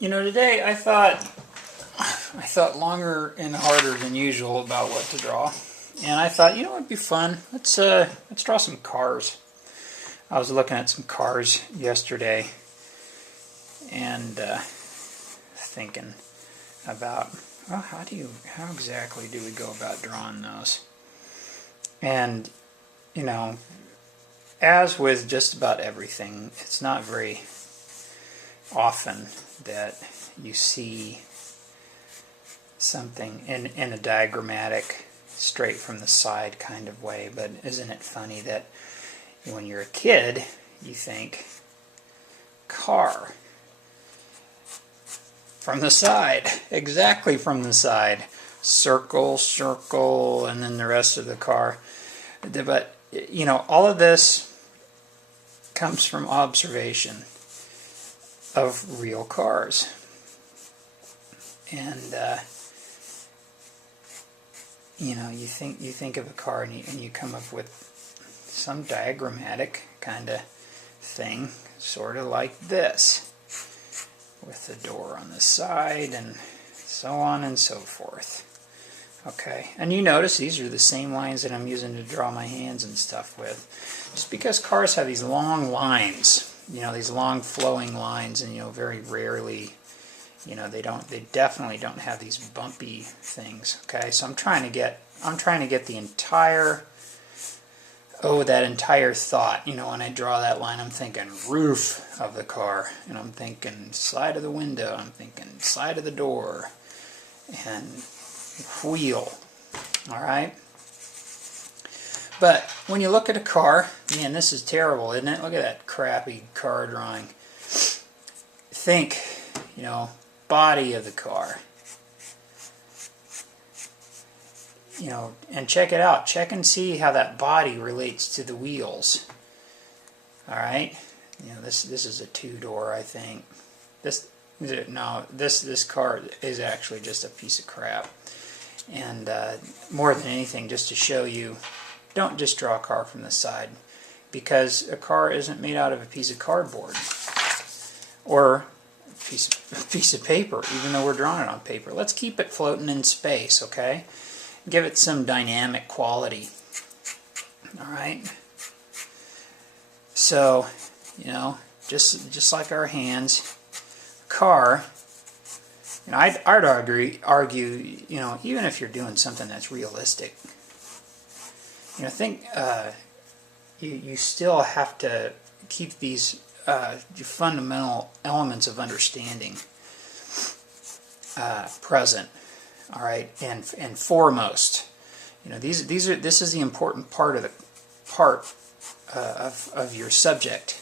Today I thought longer and harder than usual about what to draw, and I thought, it'd be fun. Let's draw some cars. I was looking at some cars yesterday, and thinking about, well, how exactly do we go about drawing those? And as with just about everything, it's not very often that you see something in a diagrammatic, straight from the side kind of way. But isn't it funny that when you're a kid, you think car from the side, exactly from the side, circle, circle, and then the rest of the car. But all of this comes from observation of real cars. And you think of a car, and you come up with some diagrammatic kind of thing, sort of like this, with the door on the side and so on and so forth. Okay, and you notice these are the same lines that I'm using to draw my hands and stuff with. Just because cars have these long lines, these long flowing lines, and very rarely, they definitely don't have these bumpy things. Okay, so I'm trying to get the entire, that entire thought. When I draw that line, I'm thinking roof of the car, and I'm thinking side of the window, I'm thinking side of the door, and wheel. All right. But when you look at a car, man, this is terrible, isn't it? Look at that crappy car drawing. Think, body of the car. And check it out. Check and see how that body relates to the wheels. All right. This is a two-door, I think. This car is actually just a piece of crap. And more than anything, just to show you, don't just draw a car from the side, because a car isn't made out of a piece of cardboard or a piece of paper, even though we're drawing it on paper. Let's keep it floating in space, okay? Give it some dynamic quality. All right? So, just like our hands, car, I'd argue, even if you're doing something that's realistic, think you still have to keep these fundamental elements of understanding present. All right, and foremost, this is the important part of your subject.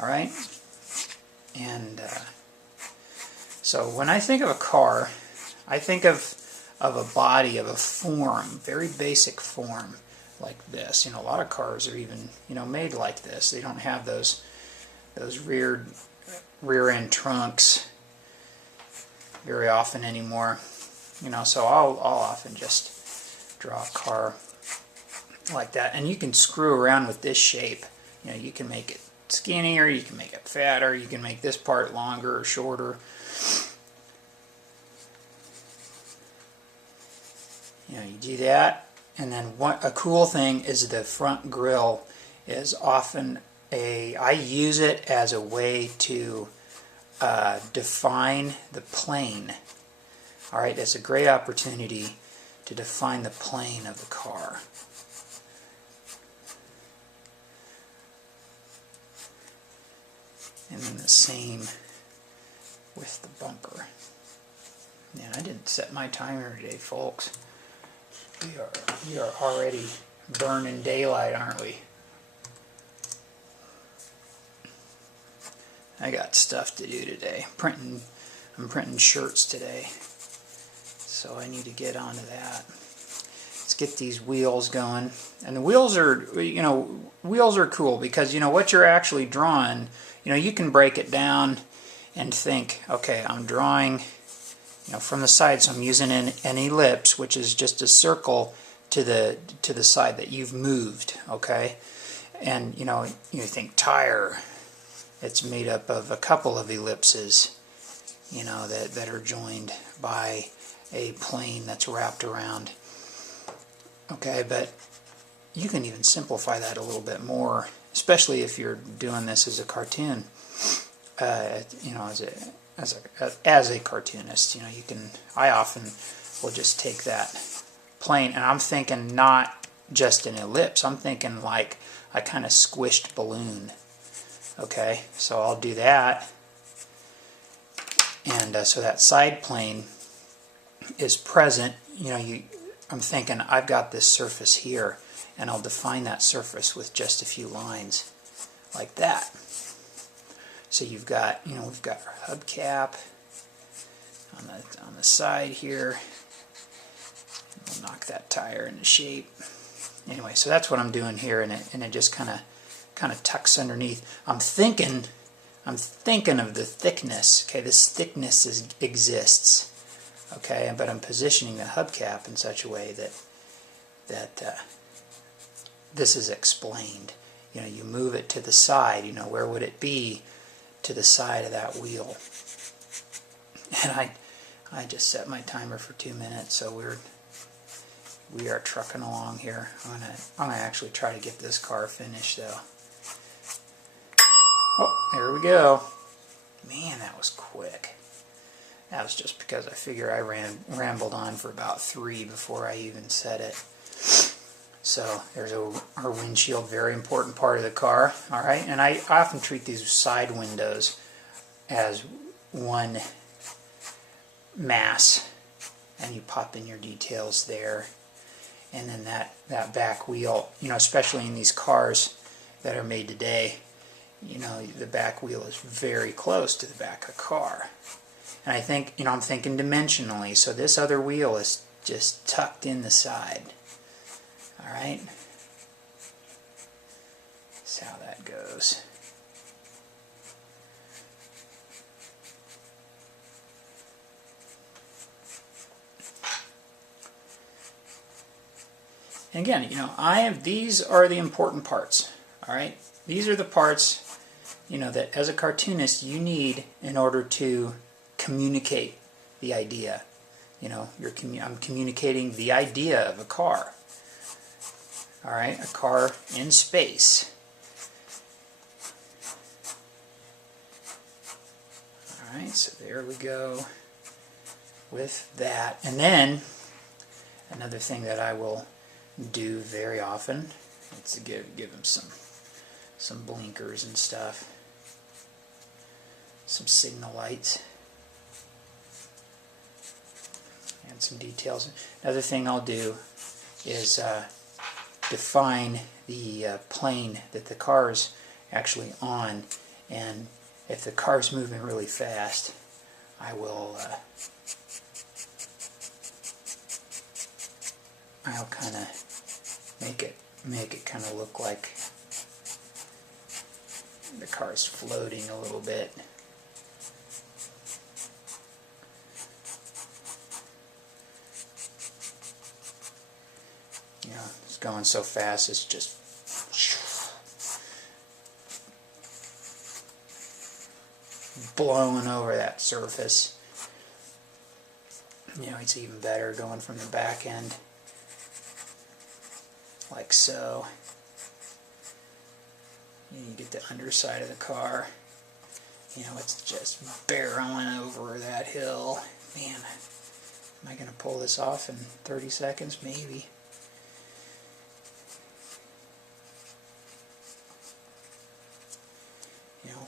All right, and so when I think of a car, I think of a body, of a form, very basic form like this. A lot of cars are even made like this. They don't have those rear end trunks very often anymore. So I'll often just draw a car like that, and you can screw around with this shape. You can make it skinnier, you can make it fatter, you can make this part longer or shorter. You do that, and then a cool thing is the front grille is often I use it as a way to define the plane. All right, it's a great opportunity to define the plane of the car. And then the same with the bumper. Man, I didn't set my timer today, folks. We are already burning daylight, aren't we? I got stuff to do today. I'm printing shirts today, so I need to get onto that. Let's get these wheels going. And the wheels are cool because what you're actually drawing, you can break it down and think, okay, I'm drawing from the side, so I'm using an ellipse, which is just a circle to the side that you've moved, okay? And you think tire, it's made up of a couple of ellipses you know, that are joined by a plane that's wrapped around. Okay, but you can even simplify that a little bit more, especially if you're doing this as a cartoon. You know, as a cartoonist, you know, you can. I often will just take that plane, and I'm thinking not just an ellipse. I'm thinking like a kind of squished balloon. Okay, so I'll do that, and so that side plane is present. You know, I'm thinking I've got this surface here, and I'll define that surface with just a few lines like that. So you've got, you know, we've got our hubcap on the side here. We'll knock that tire into shape. Anyway, so that's what I'm doing here, and it just kind of tucks underneath. I'm thinking of the thickness. Okay, this thickness exists. Okay, but I'm positioning the hubcap in such a way that this is explained. You know, you move it to the side. You know, where would it be? To the side of that wheel. And I just set my timer for 2 minutes, so we are trucking along here. I'm gonna actually try to get this car finished though. Oh, there we go. Man, that was quick. That was just because I figure I rambled on for about 3 before I even said it. So there's our windshield, very important part of the car. All right, and I often treat these side windows as one mass, and you pop in your details there. And then that back wheel, you know, especially in these cars that are made today, you know, the back wheel is very close to the back of the car. And I think, you know, I'm thinking dimensionally, so this other wheel is just tucked in the side. All right, that's how that goes. And again, you know, these are the important parts. All right, these are the parts, you know, that as a cartoonist you need in order to communicate the idea. You know, I'm communicating the idea of a car. All right, a car in space. All right, so there we go with that. And then another thing that I will do very often is to give them some blinkers and stuff, some signal lights, and some details. Another thing I'll do is define the plane that the car's actually on, and if the car's moving really fast, I'll kind of make it kind of look like the car's floating a little bit. You know, it's going so fast, it's just blowing over that surface. You know, it's even better going from the back end, like so. You get the underside of the car. You know, it's just barreling over that hill. Man, am I going to pull this off in 30 seconds? Maybe. You know,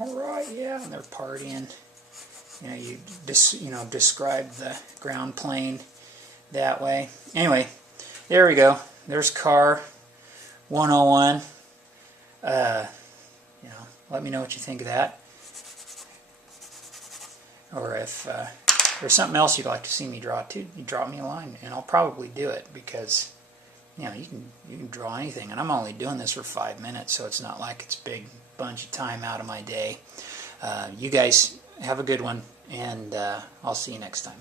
alright, yeah, and they're partying. You know, you describe the ground plane that way. Anyway, there we go. There's car 101. You know, let me know what you think of that. Or if there's something else you'd like to see me draw too, you drop me a line, and I'll probably do it, because you know, you can draw anything, and I'm only doing this for 5 minutes, so it's not like it's a big bunch of time out of my day. You guys have a good one, and I'll see you next time.